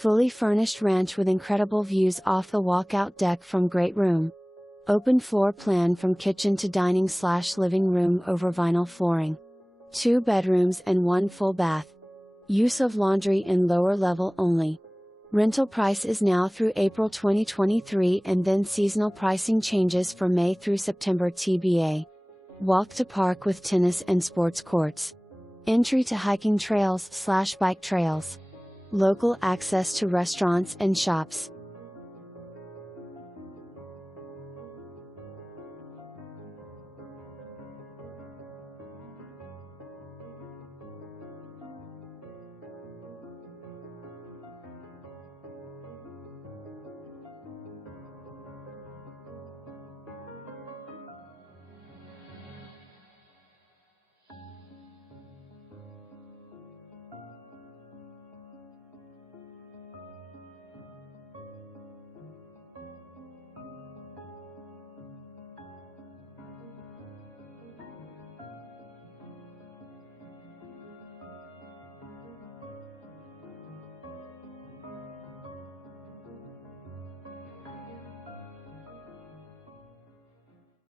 Fully furnished ranch with incredible views off the walkout deck from great room. Open floor plan from kitchen to dining/living room over vinyl flooring. 2 bedrooms and 1 full bath. Use of laundry in lower level only. Rental price is now through April 2023 and then seasonal pricing changes for May through September TBA. Walk to park with tennis and sports courts. Entry to hiking trails/bike trails. Local access to restaurants and shops.